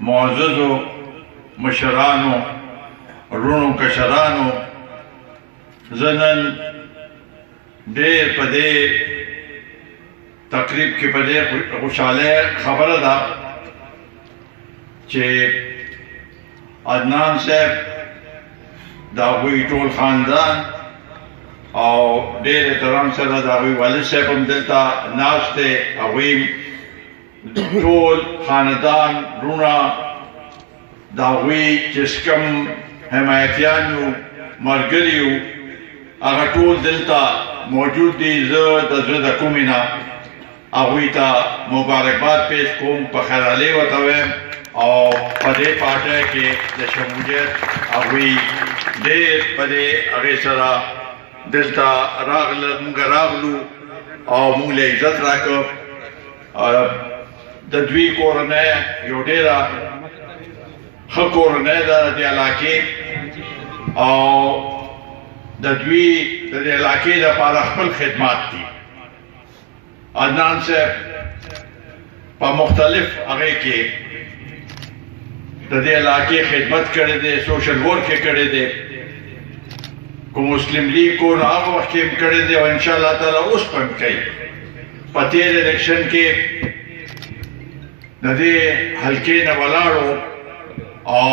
معززو مشرانو رونو کشرانو زنن ډېر په دې تقریب کې په دې خوشاله خبره ده چې عدنان صاحب دا هغوی ټول خاندان او ډېر احترام سره د هغوی والد صاحب هم دلته ناست دی هغوی ټول خاندان رونه د هغوی چې کوم حمایتیان یو ملګري یو هغه ټول دلته موجود دي زه د زړه د کومې نه هغوی ته مبارکباد پیش کوم په خیرالۍ ورته وایم او په دې پارټۍ کې د شمولیت هغوی ډېر په دې هغې سره دلته موږ راغلو او موږ له عزت راکړ د دوی کورنۍ یو ډېره ښه کورنۍ ده د دې علاقې او د دوی د دې علاقې لپاره خپل خدمات دي عدنان صاحب په مختلف هغې کې د دې علاقې خدمت کړی دی سوشل ورک یې کړی دی کو مسلم لیگ کو هغه وخت کې هم کړی دی او انشاءالله تعالی اوس به هم کوي په تېر الیکشن کې د دې حلقې نه ولاړو او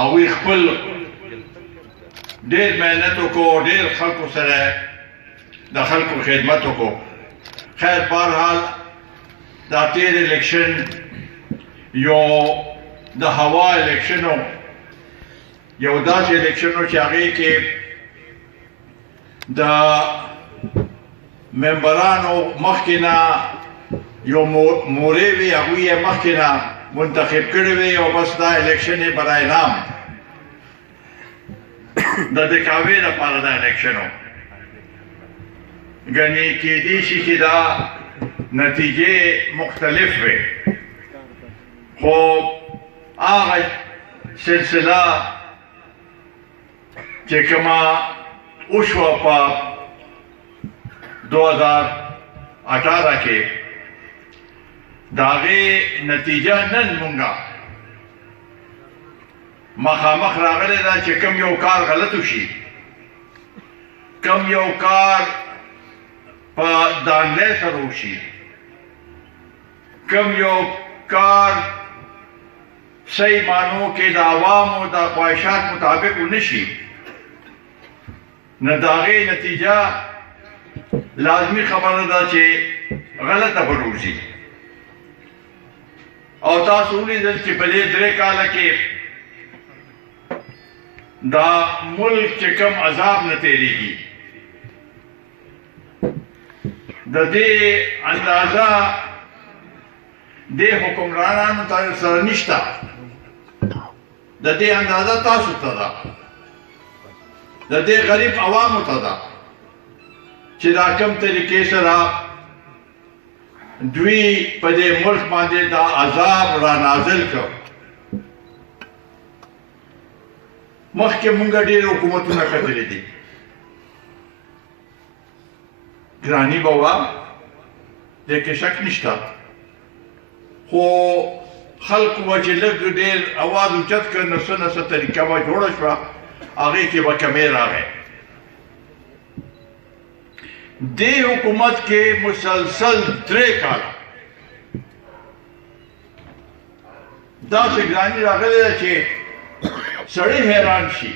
هغوی خپل ډېر محنت وکړو ډېر خلکو سره د خلکو خدمت وکړو خیر بهرحال دا تېر الیکشن یو د هوا الیکشن و یو داسې الیکشن و چې هغې کې د ممبرانو مخکې نه یو مورې وي هغوی یې مخکې نه منتخب کړي وي او بس دا الیکشن یې برای نام د دکاوې لپاره دا الیکشن و ګنې کېدی شي چې دا نتیجې مختلف وي خو هغه سلسله چې کومه وشوه په 2018 کې د هغې نتیجه نن مونږه مخامخ راغلی ده چې کوم یو کار غلط وشي کوم یو کار په دانلۍ سره وشي کوم یو کار صحیح معنو کې د عوامو د خواهشات مطابق ونشي نو د هغې نتیجه لازمي خبره ده چې غلطه به وشي او تاسو ولیدل چې په دې 3 کاله کې دا ملک چې کوم عذاب نه تېرېږي د دې اندازه دې حکمرانانو سره نشته د دې اندازه تاسو ته ده د دې غریب عوامو ته ده چې دا کوم طریقې سره دوی په دې ملک باندې دا عذاب را نازل کړ مخکې مونږ ډېر حکومتونه کتلي دي ګراني به وه دې کې شک نشته خو خلکو به چې لږ ډېر اواز اوچت کړ نو څه نه څه طریقه به جوړه شوه هغې کې به کمی راغی دې حکومت کې مسلسل 3 کاله داسې ګراني راغلی ده چې سړی حیران شي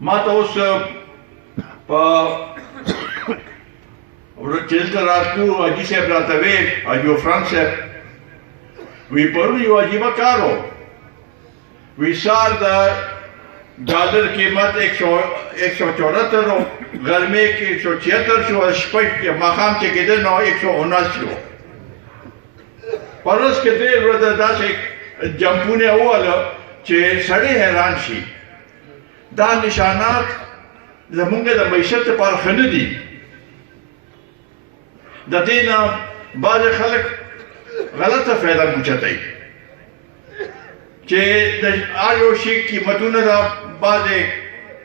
ما ته اوس په چې دلته راتلو حاجي صاحب راته وی حاجي عفران صاحب وی پرون یو عجیبه کار و وی سال د ډالر قیمت 174 و غرمې کې 176 شو شپږ ماښام چې کېده نو 179 شو پرس کې ډېر ورځې داسې جمپونه وواله چې سړی حیران شي دا نشانات زمونږ د معیشت لپاره ښه نه دي د دې نه بعضې خلک غلطه فایده اوچتوي چې د هر یو شي قیمتونه د بعضې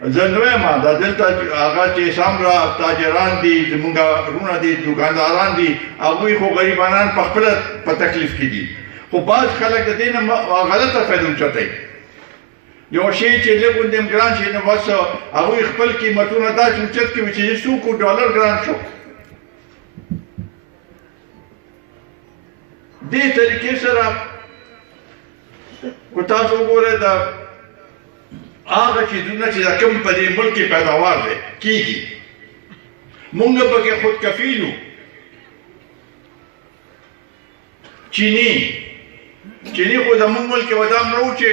زه نه وایم دا دلته هغه چې څومره تاجران دي زمونږ وروڼه دي دوکانداران دي هغوی خو غریبانان په خپله په تکلیف کې دي خو بعض خلک د دې نه غلطه فایده اوچتوي یو شی چې لږ غوندې ګران شي نو بس هغوی خپل قیمتونه داسې اوچت کوي چې څو کو ډالر ګران شو دې طریقې سره کو تاسو وګورئ د هغه چیزونه چې د کوم په دې ملک کې پیداوار دی کېږي مونږ پکې خود کفیل یو چینی خو زمونږ ملک کې ودام نه و چې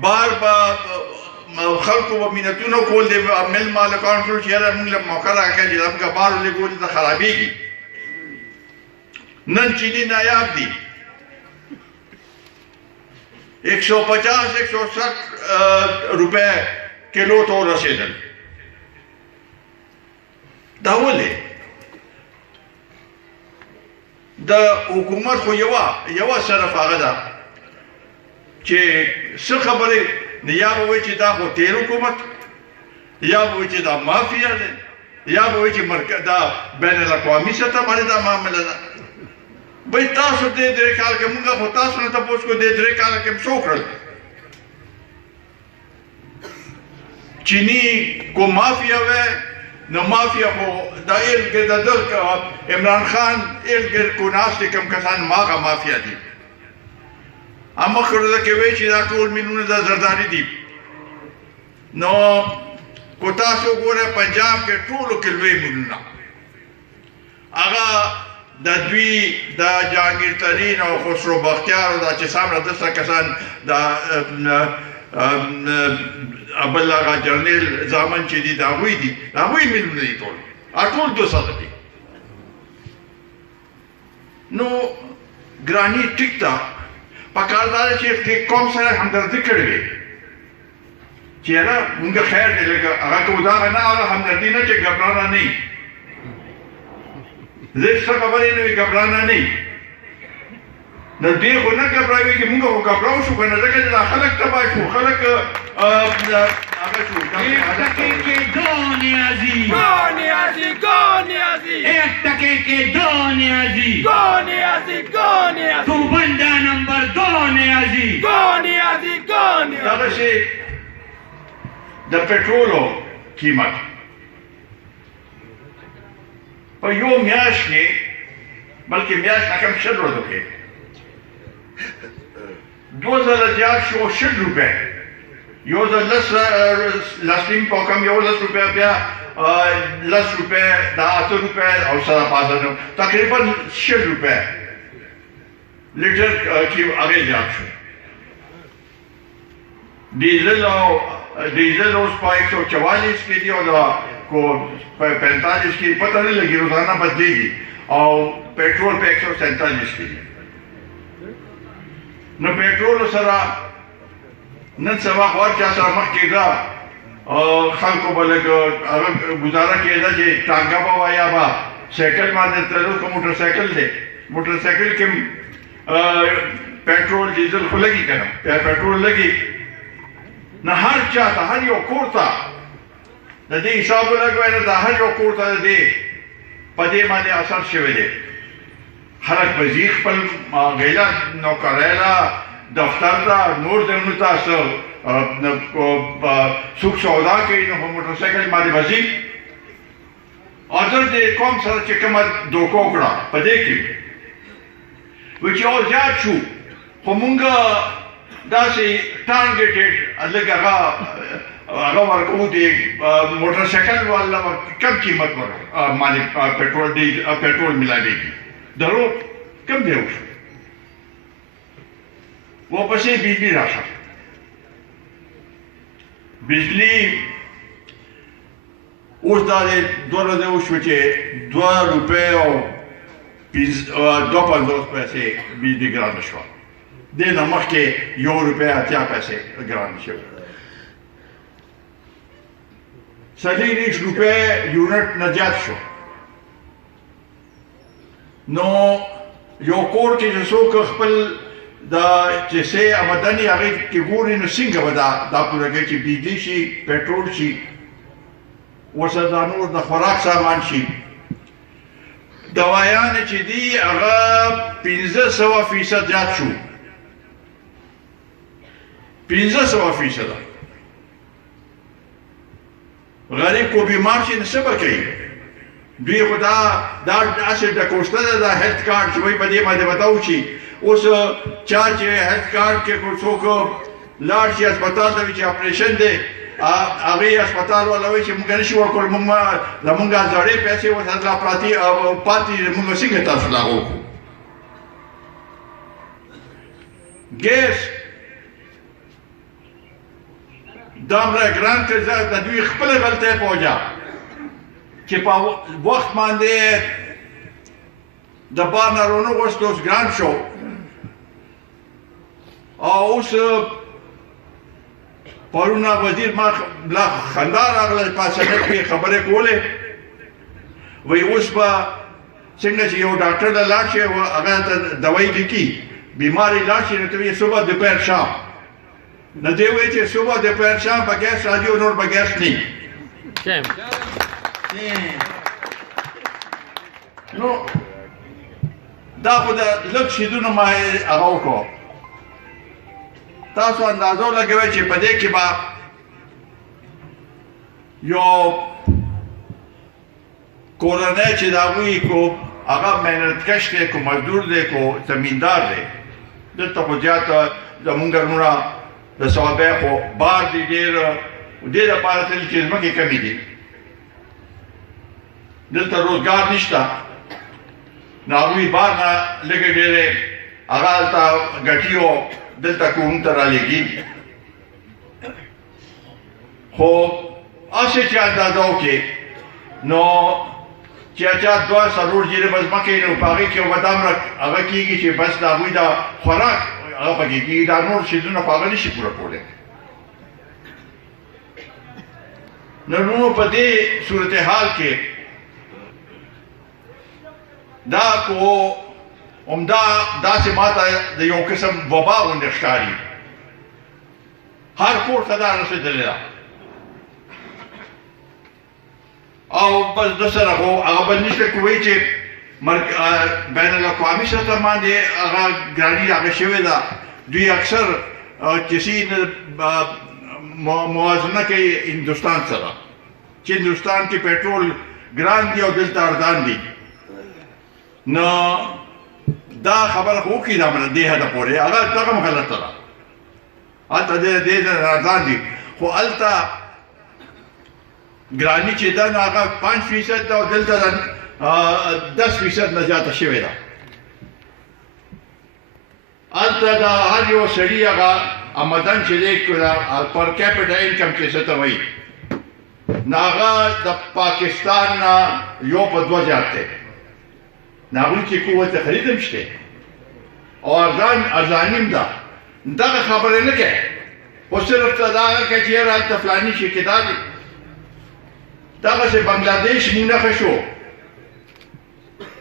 بار به خلکو به مینتونه کول د مل مالکان شو چې یاره مونږ له موقع راکړه چې زموږ بار ولګولې ته خرابېږي نن چینی نایاب دي 150-160 روپے کیلو ته ورسېدل دا ولې د حکومت خو یوه صرف هغه ده چې څه خبرې یا به وایي چې دا خو تېر حکومت یا به وایي چې دا مافیا دی یا به وایي چې دا بین الاقوامي سطح باندې دا معامله ده بھئی تاسو دې 3 کال کې مونږ خو تاسو نه تاسو کو دې 3 کال کې څو کړل چینی کو مافیا و نو مافیا خو دا ایلګر د عمران خان ایلګر کو ناس کم کسان ماغه مافیا دي اما خړل کې وی چې دا ټول مليونه د زرداری دي نو کو تاسو ګوره پنجاب کې ټولو کې لوی مليونه هغه د دوی د جهانگیر ترین او خسرو بختیار او دا چې څومره دسته کسان د بل هغه جرنیل زامن چې دي د هغوی دي د هغوی ملونه دي ټول ټول 200 دي نو ګراني ټیک ده پکار دا چې قوم سره همدردي کړې وي چې یاره مونږ خیر دی لکه هغه کو دا نه هغه همدردي نه چې ګبرانه نه زه څه خبرې نه وي ګبرانه نه نو دې خو نه ګبراوي چې مونږ خو ګبراو شو کنه ځکه چې دا خلک تباه شو خلک هغه شو ایک ٹکے کے دو نیازی ایک ٹکے کے دو نیازی تو بندہ نمبر 2 نیازی دغه شی د پټرولو قیمت په یو میاشت کې بلکې میاشت نه کم 6 ورځو کې 2000 زیات شو 6 روپے یو ځل لسیم په کم یو 10 روپے بیا 10 روپے 10 روپے او سره پاتې تقریبا 6 روپے لیټر کې هغه زیات شو ډیزل اوس په 144 کې دی او کو 45 کې پته نه لګي روزانه بدلېږي او پټرول په 147 کې نو پټرول سره نن سبا خو چا سره مخ کېده او خلکو به لږ ګزاره کېده چې ټانګه به وایا به سایکل باندې تللو که موټر سایکل دی موټر سایکل کې پټرول ډیزل خو لګي که نه پټرول لګي نه هر چا ته هر یو کور ته د دې حساب ولګوئ نو د هر یو کور ته د دې په دې باندې اثر شوی دی خلک به ځي خپل غیله نوکریله دفتر ته نور ځایونو ته څوک سودا کوي نو په موټر سایکل باندې به ځي اگر د قوم سره چې کومه دوکه وکړه په دې کې وایي چې او زیات شو خو مونږ داسې ټارګېټډ لږ هغه ورکوو د موټر سایکل والا کم قیمت باندې پټرول ملاوېږي درو کم دی وشو واپسې بجلی راشه بجلی اوس دا د 2 ورځې وشو چې 2 روپۍ او 2.50 پیسې بجلی ګرانه شوه دې نه مخکې 1 روپۍ 80 پیسې ګرانه شوه 30 روپۍ یونټ نه زیات شو نو یو کور کې چې څوک خپل دا چې سه آمدنی هغه کې ګوري نو څنګه به دا پوره کې چې بجلی شي پټرول شي ورسره دا نور د خوراک سامان شي دوایان چې دي هغه 1500% زیات شو 1500% غریب کو بیمار شي نه صبر کوي دوی خدا دا اصل د کوشته دا هیلث کارت چې وي په دې باندې وتاو شي اوس چا چې هیلث کارت کې کو څوک لاړ شي هسپتال ته چې اپریشن دی هغه هسپتال ولوي چې موږ نشو ورکول موږ زمونږه زړې پیسې ورته پراتی او پاتې موږ څنګه تاسو لا وکړو ګیس دامره ګران کې د دوی خپل غلطۍ پوجا چې په وخت باندې د بانه رونو غوښتوس ګران شو او اوس پرونه وزیر ما لا خندا راغله پاسه کې خبره کوله وای اوس په څنګه چې یو ډاکټر له لاړ شي هغه ته دوايي لیکي بیماری لاړ شي نو ته یې صبح دوپهر شام نه دی وای چې صبح دوپهر شام بګیس راځي او نور بګیس نه نو دا خو د لږ شیدونو ما هغه وکړو تاسو اندازو لګوي چې په دې کې به یو کورنۍ چې دا وی کو هغه مهنتکش دی کو مزدور دی کو زمیندار دی دلته خو زیات زمونږ غرونه د صوابه خو بار دي ډېر لپاره تل چې ځمکې کمې دي دلته روزګار نشته نو هغوی بار نه لږې ډېرې هغه هلته ګټي او دلته کوم ته رالیږي خو هسې چې اندازه وکړې نو چې چا دوه څلور جیرې به ځمکې نو په هغې کې یو بادام هغه کېږي چې بس د هغوی د خوراک هغه پکې کېږي دا نور څیزونه خو هغه نشي پوره کولی نو په دې صورتحال کې دا کو همدا داسې ماته د یو قسم وبا غوندې ښکاري هر کور ته دا رسېدلې ده او بس د سره خو هغه بل نشته کوی چې بین الاقوامي سطح باندې هغه ګراني هغه شوې ده دوی اکثر کسی موازنه کوي هندوستان سره چې هندوستان کې پټرول ګران دي او دلته ارزان دي نو دا خبره خو کې دا من دې هدا پورې هغه دغه غلطه ده هلته دې ارزان دي خو هلته ګراني چې دا هغه 5% ده او دلته 10% نه زیاته شوې ده هلته د هر یو سړي هغه آمدن چې دی پر کیپټا انکم چې څه ته وایي نو هغه د پاکستان نه یو په دوه زیات دی نو هغوی چې قوت خرید هم شته او ارزانیم ده دغه خبرې نه کوي خو صرف ته دا کوي چې یاره هلته فلاني شي کې دا دي دغسې بنګلادیش مونږ نه ښه شو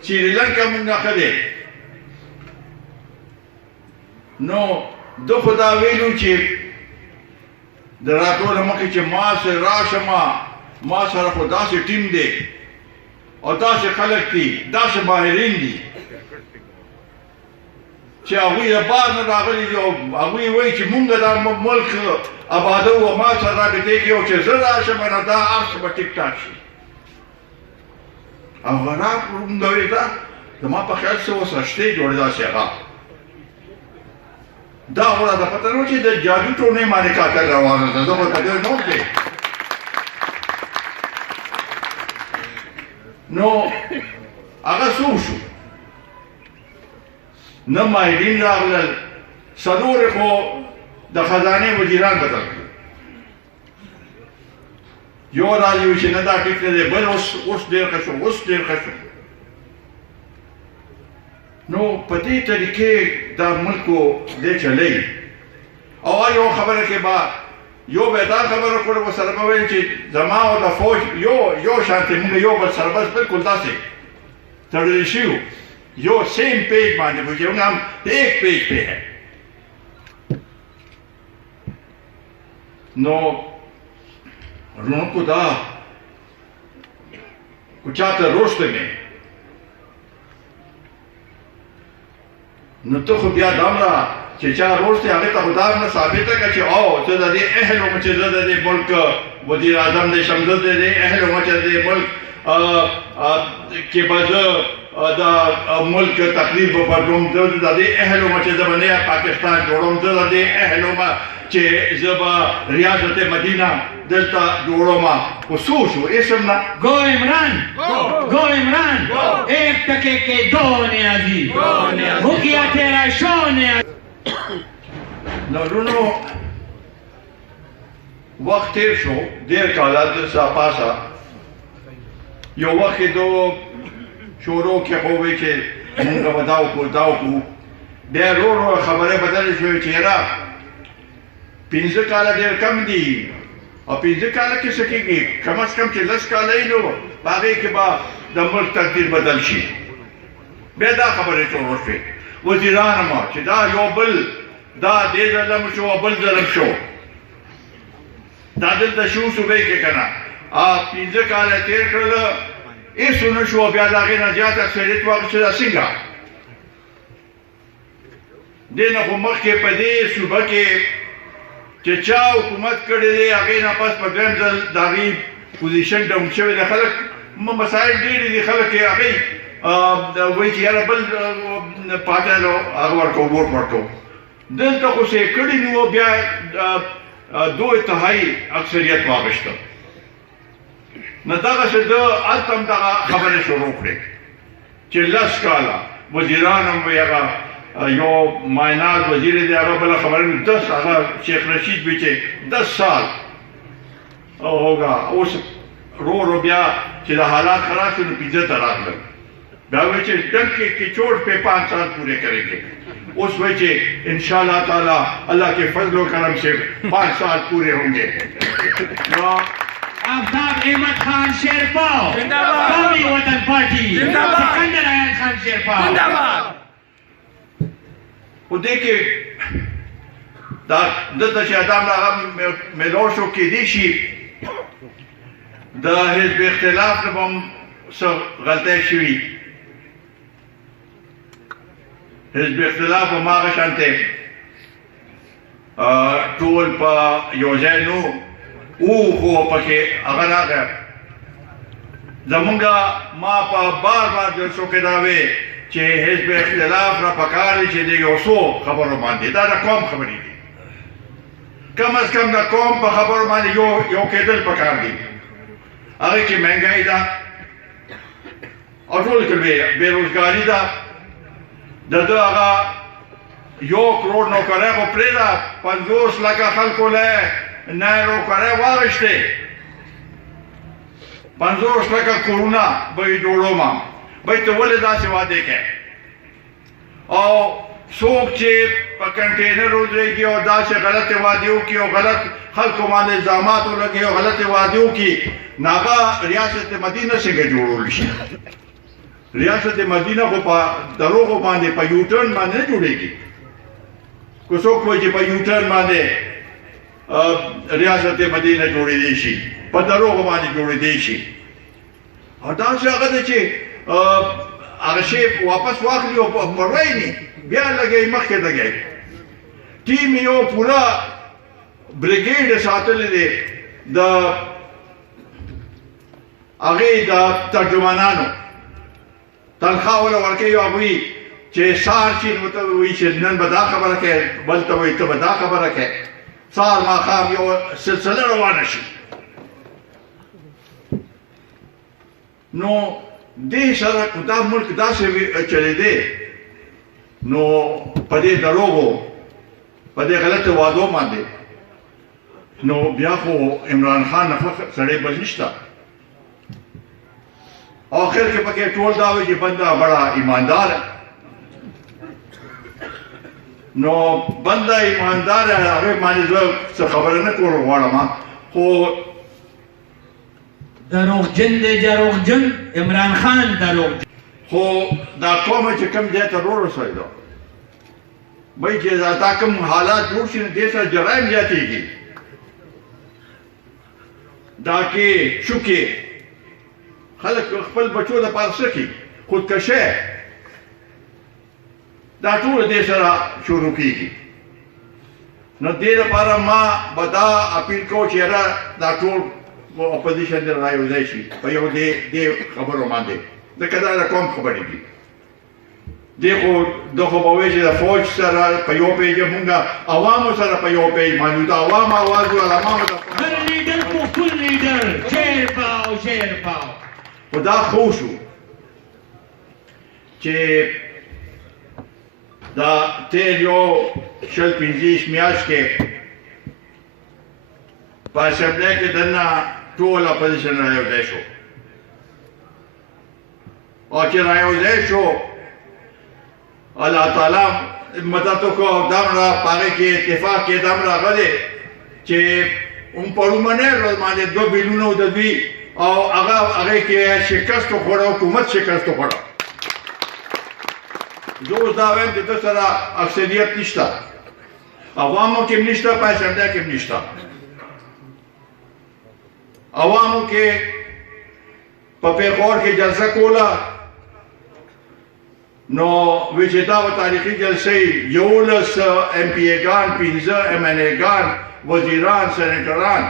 سریلنکا مونږ نه ښه دی نو ده خو دا ویلو چې د راټوله مخکې چې ما سره راشم ما سره خو داسې ټیم دی او داسې خلک دي داسې ماهرین دي چې هغوی د بار نه راغلي دي او هغوی وایي چې مونږ دا ملک آباده و ما سره رابطې کې او چې زه راشم نو دا هر څه به ټیک ټاک شي او غراب مونږ وایي دا زما په خیال څه اوس رشتې جوړې داسې هغه دا خو راته پته نه و چې د جادو ټولنې باندې کاکل روانه ده زه خو په دې نه دی نو هغه څه وشو نه ماهرین راغلل څلور خو د خزانې مدیران بدل کړل یو راځي چې نه دا ټیک نه دی بل اوس ډېر ښه شو اوس ډېر ښه شو نو په دې طریقې دا ملکو دی چلی او یو خبره کې به یو به دا خبره کړو ورسره به ویل چې زما او د فوج یو شانتې موږ یو بل سره بس بالکل داسې تړلی شوي यो same page माने मुझे हम एक पेज पे है नो रोको दा کو چاته روسته مې نو ته خو بیا دامره چې چا روسته هغې ته خو دا نه ثابته کړه چې او زه د دې اهل وم چې زه د دې ملک وزیر اعظم دی شم زه د دې اهل وم چې د دې ملک کې به زه د ملک تقریر به بدلوم زه د دې اهل وم چې زه به نیا پاکستان جوړوم زه د دې اهل وم چې زه به ریاست مدینه دلته جوړوم خو څو شو اسم نه گو عمران ایک ٹکے کے دو نیازی ہو گیا تیرا شو نیازی نو لونو وخت تیر شو ډېر کاله دلته پاسه یو وخت کې دو شروع کې خو وی چې مونږ به دا وکړو بیا ورو ورو خبرې بدلې شوې چې یاره 15 کاله ډېر کم دي او 15 کاله کې څه کېږي کم از کم چې 10 کاله یې نو په هغې کې به د ملک تقدیر بدل شي بیا دا خبرې شروع شوې وزیران ما چې دا یو بل دا دې ظلم شو او بل ظلم شو دا دلته شو صوبې کې که نه 15 کاله تېر کړل هېڅ ونه شو بیا د هغې نه زیات اکثریت واخیسته دا څنګه دې نه خو مخکې په دې صوبه کې چې چا حکومت کړی دی هغې نه پس په دویم ځل د هغې پوزیشن ډاون شوی دی خلک مسایل ډېرې دي خلک یې هغې وایي چې یاره بل پاچا هغه ورکوو ووټ ورکوو دلته خو څه یې کړي نو بیا 2/3 اکثریت واخیسته نو دغسې ده هلته هم دغه خبرې شروع کړې چې 10 کاله وزیران هم وایي هغه یو مایناز وزیر دی هغه بله خبره مې 10 هغه شیخ رشید وی چې 10 سال هوګه اوس رو بیا چې د حالات خراب شو نو 15 ته راغلل بیا وایي چې ډنکې کچوڑ پہ 5 سال پورے کریں گے اس وجہ انشاءاللہ تعالی اللہ کے فضل و کرم سے 5 سال پورے ہوں گے آفتاب احمد خان شیرپاؤ قومی وطن پارٹی سکندر ایاز خان شیرپاؤ وہ دیکھیں دلته چې ادم هغه میلاو شو کېدی شي د حزب اختلاف نه به هم څه غلطۍ شوي حزب اختلاف هم هغه شانتې ټول په یو ځای نو خو پکې هغه راغی زمونږ ما په بار جلسو کې دا وی چې حزب اختلاف را پکار دی چې د یو څو خبرو باندې دا د قوم خبرې دي کم از کم د قوم په خبرو باندې یو کېدل پکار دي هغې کې مهنګایي ده او ټول کې بېروزګاري ده د ده هغه 1 کروڑ نوکرۍ خو پرېږده 50 لکه خلکو له نه نوکرۍ واخیستې 50 لکه کورونه به یې جوړومه بھئی تو ولې داسې وعدې کوي او څوک چې په کنټینر ودرېږي او داسې غلطې وعدې وکړي او غلط خلکو باندې الزامات ولګوي او غلطې وعدې وکړي نو هغه ریاست مدینه څنګه جوړولی شي ریاست مدینه خو په دروغو باندې په یوټرن باندې نه جوړېږي که څوک وایي چې په یوټرن باندې ریاست مدینه جوړېدی شي په دروغو باندې جوړېدی شي او داسې هغه دی چې هغه شی واپس واخلي او پروا یې نه بیا لګوي مخکې لګوي ټیم یو پوره بریګیډ ساتلی دی د هغې د ترجمانانو تنخواه وله ورکوي او هغوی چې سهار شي نو ته وایي چې نن به دا خبره کوې بل ته وایي ته به دا خبره کوې سهار ماښام یو سلسله روانه شي نو دې سره دا ملک داسې چلېدی نو په دې دروغو په دې غلطو وعدو باندې نو بیا خو عمران خان نه سړی بل نشته آخر کې پکې ټول دا وایي چې بنده بڑا ایماندار ہے نو بنده ایماندار ہے هغې باندې زه څه خبره نه کول غواړم خو دروغجن دی دروغجن عمران خان دروغجن خو دا قوم چې کوم ځای ته ورسوي دا وایي چې دا کوم حالات جوړ شي نو دې سره جرایم زیاتېږي دا کې شوکې خلک خپل بچو لپاره څه کوي خودکشي دا ټول دې سره شروع کیږي نو دې لپاره ما به دا اپیل کوم چې دا ټول اپوزیشن د رايوځای شي په یو دې خبرو باندې ځکه دا کوم خبرې دي دغه به وایي چې د فوج سره په یو پیج مونږه عوامو سره په یو پیج باندې د عوام اواز علماو د هر لیډر کو فل لیډر شیر پاو خو دا خو شو چې دا تیر یو شل 50 میاشت کې په اسمبلی کې دننه ټول اپوزیشن رايوځای شو او چې رايوځای شو الله تعالی مدد وکړو دمره پاره کې اتفاق کې دمره غلې چې پړومنه ورځ باندې 2 بیلیونه د دوی او هغه کې شکست خوړو حکومت شکست خوړو زه دا وایم چې تاسو سره اکثریت نشته عوامو کې نشته پاسنده کې نشته عوامو کې په پیښور کې جلسه کوله نو وچتا و تاریخی جلسه 11 ام پی ګان 15 ام ان ای ګان وزیران سېنیټران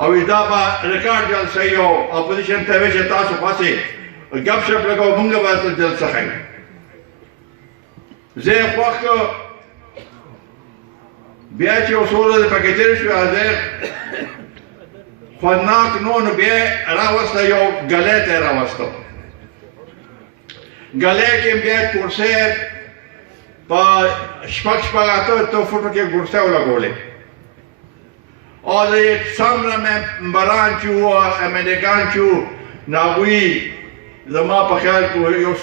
او دا به ریکارډ جلسه یو اپوزیشن ته وچ تاسو پاسه غب شپ لګاو موږ به جلسه کوي زه خوښ بیا چې اصول د پکېتر شو ازه خناک نو بیا راوسته یو غلط راوسته غلې کې بیا کورسه په شپږ تو فوټو کې کورسه ولګولې او د څومره مباران چې و امریکان چې ناوی زما په خیال کې یو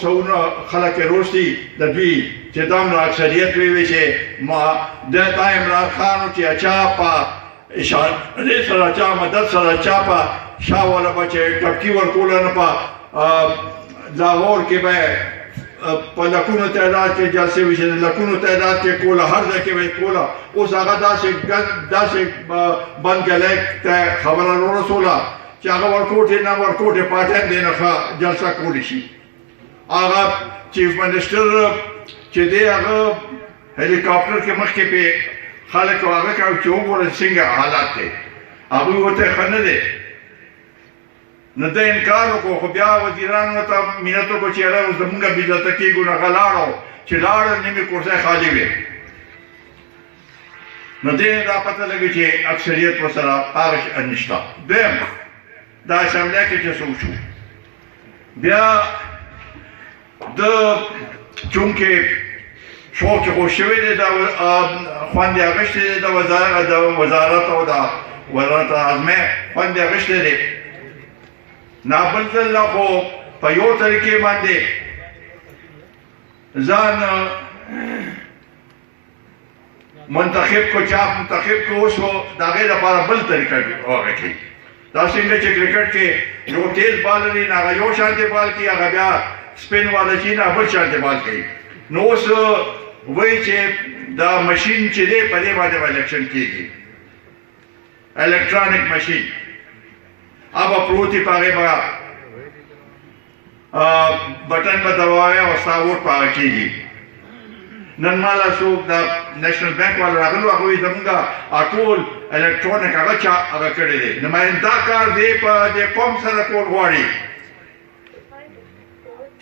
څونه خلک روسي د دوی چې دام را اکثریت وی چې ما د عمران خان چې اچا په اشاره سره چا مدد سره چا په شاوله بچي ټپکی ورکول نه په لاهور کې به په لکونو تعداد کې جلسې وشي لکونو تعداد کې کوله هر ځای کې به کوله اوس هغه داسې بنګلک ته خبره ورسوله چې هغه ورکوټې نه ورکوټې پاټن دی نه جلسه کولی شي هغه چیف منسټر چې دی هغه هلیکاپټر کې مخکې په خلک هغه کوي چې وګورئ څنګه حالات دي هغه ورته ښه نه دی نو د انکار وکړو خو بیا وزیرانو ته مینت وکړو چې یاره اوس زمونږ بېعزته کېږو نه هغه لاړو چې لاړه نیمې کرسۍ خالي وې نو دې دا پته لګي چې اکثریت ورسره هغه نشته دویم دا اسمبلی کې چې څه وشو بیا د چونکې شوق چې خو شوی دی دا خوند یې اخیستی دی د وزارت او د وزارت اعظمې خوند یې اخیستی دی نابل ځل خو په یو طریقې باندې ځان منتخب کو چاپ منتخب کو اوس د هغې لپاره بل طریقه هغه کوي دا څنګه چې کرکټ کې یو تیز بالر وي هغه یو شانتې بال کوي هغه بیا سپین والا چې نه بل شانتې بال کوي نو اوس وایي چې دا مشین چې دی په دې باندې الیکشن کېږي الکترونیک مشین اب پروتی پاگے با بٹن با دباوے و ساوٹ پاگے کی گی نن مالا سوک دا نیشنل بینک والا راغلو اگوی زمونگا اٹول الیکٹرونک اگا چا اگا کردے دے نمائندہ کار دے پا دے قوم سر کول غواری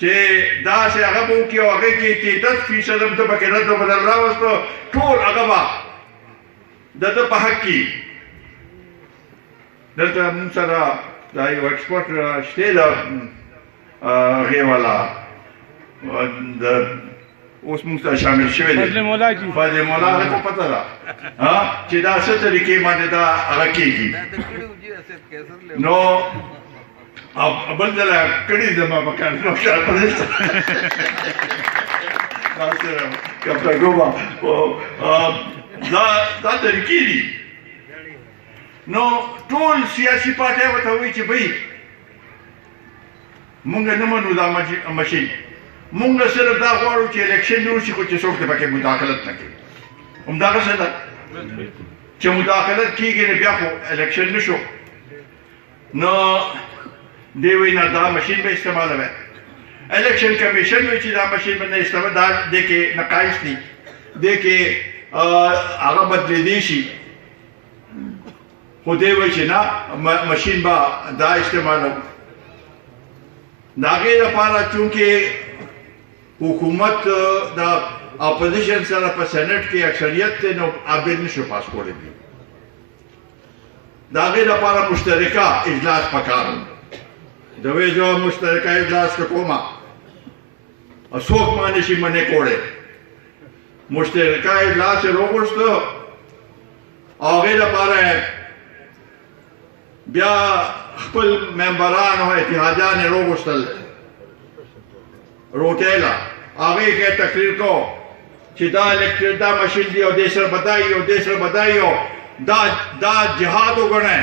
چه دا سے اگا بو کی و اگا کی 10% دا پاکی رد و بدل راوستو ٹول اگا با دا دا پا حق کی دلته موږ سره دا یو ایکسپورټ شته دا هغې والا د اوس موږ سره شامل شوی دی فضل مولا هغه ته پته ده چې دا څه طریقې باندې دا هغه کېږي نو بل ځل کړي زما په کار نو شاته دا سره کپټا ګوبا دا طریقې دي نو ټول سیاسي پارټۍ ورته وایي چې بھائی مونږ نه منو دا مشین مونږ صرف دا غواړو چې الیکشن وشي خو چې څوک پکې مداخلت نه کوي همدغه څه ده چې مداخلت کېږي نو بیا خو الیکشن نشو نو دی وی نه دا ماشین به استعمالوي الیکشن کمیشن وی چې دا ماشین باندې استعمال دا د کې نقایص دي د کې هغه بدلېدی شي خو دی وی چې نه ماشین به دا استعمالو د هغې لپاره چونکې حکومت د اپوزیشن سره په سینټ کې اکثریت دی نو بل نشو پاس کولی دي د هغې لپاره مشترکه اجلاس پکار د وی زه مشترکه اجلاس که کومه څوک ما نشي منې کولی مشترکه اجلاس یې راوغوښته هغې لپاره بیا خپل ممبران او اتحادیان یې راوغوښتل روټیله هغې کې تقریر کو چې دا ماشین دی او دې سره بدایي او دې سره بدایي او دا جهاد وګڼئ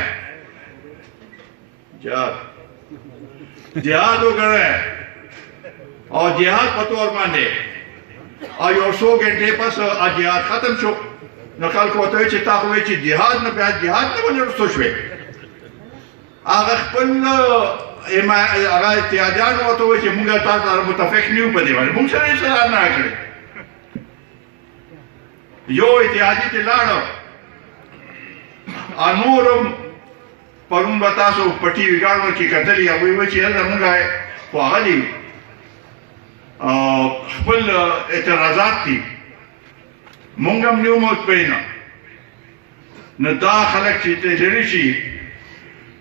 جهاد وګڼئ او جهاد په طور باندې او یو څو ګنټې پس جهاد ختم شو نو خلکو ورته وایي چې تا خو وایي چې جهاد نه بیا جهاد نه ولې وروسته شوې هغه خپل هغه اتحادیان ورته وایي چې موږ تاسو سره متفق نه یو په دې باندې موږ سره یې سره نه کړی یو اتحادي ته لاړو نورم پرون به تاسو په ټي وي ګانو کې کتلي هغوی وایي چې هلته موږ خو هغه دي خپل اعتراضات دي موږ هم نه مطمئن نه دا خلک چې لرې شي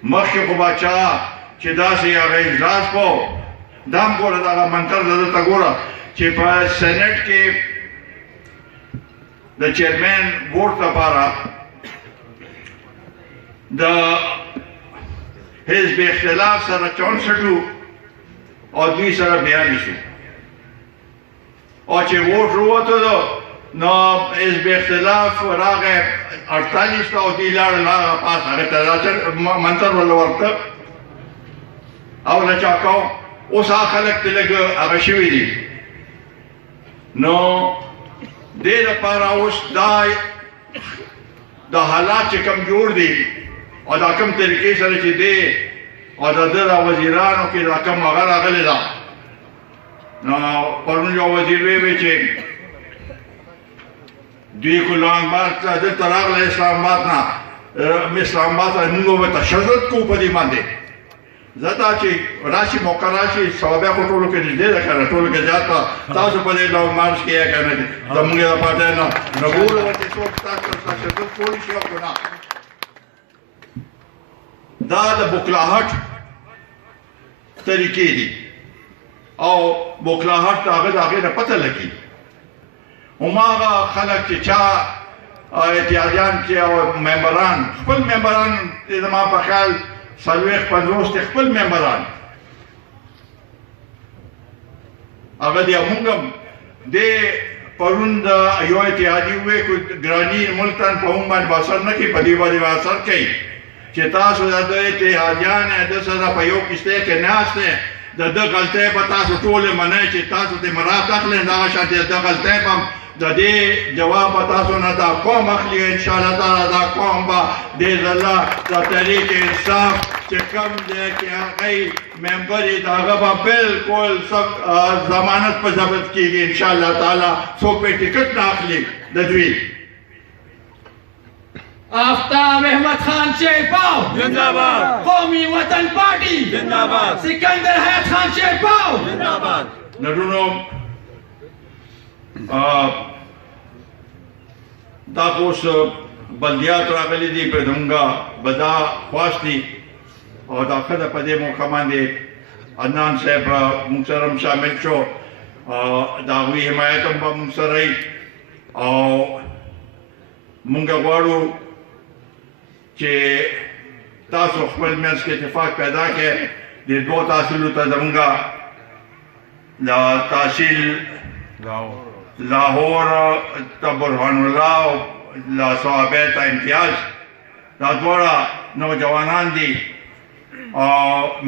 مخکې خو باچا چې داسې هغه اجلاس کو دا هم ګوره دغه منتر دلته ګوره چې په سینټ کې د چیرمین ووټ لپاره د حزب اختلاف سره 64 او دوی سره 42 او چې ووټ وروته نو حزب اختلاف راغی 48 او دوی لاړل هغه پاس هغه ته منتر ولا ورته او نه چا کو اوس هغه خلک ته لږ هغه شوي دي نو دې لپاره اوس دا حالات چې کوم جوړ دي او دا کوم طریقې سره چې دی او د ده د وزیرانو کې دا کوم هغه راغلې ده نو پرون یو وزیر وی چې دوی خو لانګباد ته دلته راغله اسلام آباد نه اسلام آباد ته موږ به تشدد کوو په دې باندې زه دا چې راشي موقع راشي صوابیا خو ټولو کې نږدې ده که نه ټولو کې زیاته تاسو په دې لانګ مارچ کې یې که نه زموږ د پارټۍ نه ګورو چې څوک تاسو تشدد کولی شي او که نه دا د بوکلاهټ طریقې دي او بوکلاهټ د هغې نه پته لګي هماغه خلک چې چا اتحادیان چې او ممبران خپل ممبران زما په خیال 40-50 خپل ممبران هغه دی موږ هم د پرون د یو اتحادي ووی کو ګراني ملتان په هم باندې اثر نه کوي په دې باندې اثر کوي چې تاسو د اتحادیان د سره په یو کښتۍ کې ناست د ده غلطۍ به تاسو ټولې منئ چې تاسو د مراد اخلئ دغه شان د غلطۍ به د دې جواب به تاسو نه دا قوم اخلي انشاءالله تعالی دا قوم به دېزالله د طریق انصاف چې کوم دی کې هغې ممبر یې د هغه به بلکل ضمانت په ضبط کېږي انشاءالله تعالی څوک به ټکټ نه اخلي د دوی آفتاب احمد خان شیرپاو زنده‌باد قومی وطن پارٹی زنده‌باد سکندر حیات خان شیرپاو زنده‌باد نډونو دا اوس بلدیات راغلي دي په دونګه بدا خواست دي او دا ښځه په دې موقع باندې عدنان صاحب موږ سره هم شامل شو د هغوی حمایت هم به موږ سره وي او موږ غواړو چې تاسو خپل منځ کې اتفاق پیدا کړئ د دوو تحصیلو ته زموږ د تحصیل لاهور ته برهان الله او صحابه ته امتیاز دا دواړه نوجوانان دي او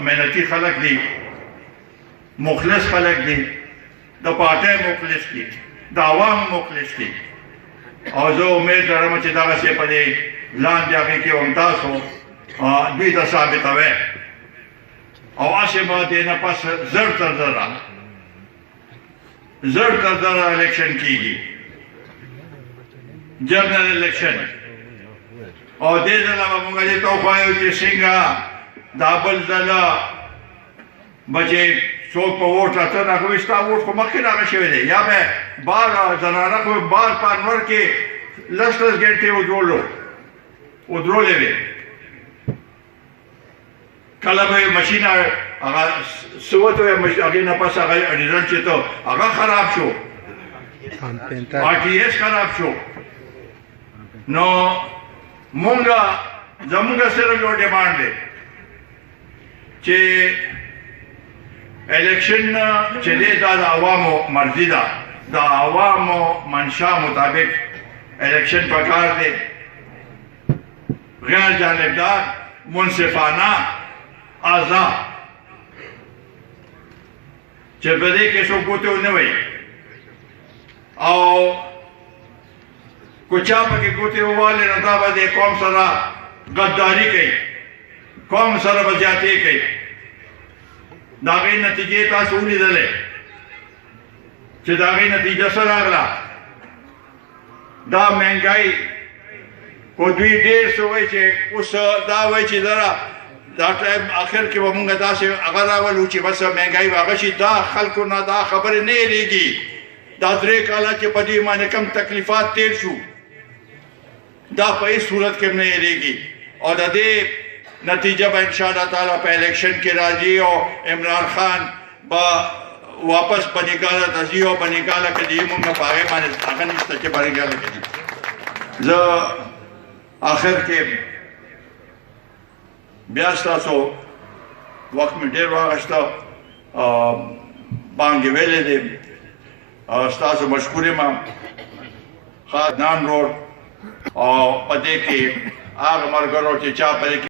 محنتي خلک دي مخلص خلک دي د پارټۍ مخلص دي د عوام مخلص دي او زه امید لرم چې دغسې په دې لاندې هغې کې هم تاسو دوی ته ثابتوي او هسې به دې نه پس زر تر زره الیکشن کېږي جنرال الیکشن او دې ځله به موږ دې ته وښایو چې څنګه دا بل ځله به چې څوک په ووټ راته نه کوي ستا ووټ خو مخکې راغلی شوی دی یا به بار زنانه خو بار په انور کې لس ګنټې ودرولې وې کله به یې مشین هغه څه وته هغې نه پس هغه ریزلټ چې ته هغه خراب شو RTS خراب شو نو زمونږ صرف یو ډیمانډ دی چې الیکشن چې دی دا د عوامو مرضي ده د عوامو منشا مطابق الیکشن پکار دی غیر جانبدار منصفانه آزاد چې په دې کې څوک ګوتې ونه وهي او که چا پکې ګوتې ووهلې نو دا به د قوم سره غداري کوي قوم سره به زیاتې کوي د هغې نتیجې تاسو ولیدلې چې د هغې نتیجه څه راغله دا مهنګایي خو دوی ډېر څه وایي چې اوس دا وایي چې دا ټایم آخر کې به مونږ داسې هغه راولو چې بس مهنګایي به هغه شي دا خلکو نه دا خبرې نه هېرېږي دا 3 کاله چې په دې باندې کم تکلیفات تېر شو دا په هېڅ صورت کې نه هېرېږي او د دې نتیجه به انشاءالله تعالی په الیکشن کې راځي او عمران خان به واپس بنګاله ته ځي او بنګاله کې دې مونږ په هغې باندې هغه نشته چې بنګاله کې ځي زه آخر کې بیا ستاسو وخت مې ډېر واخیسته بانګې ویلې دي ستاسو مشکور یم خادنان روډ او په دې کې هغه ملګرو چې چا په دې کې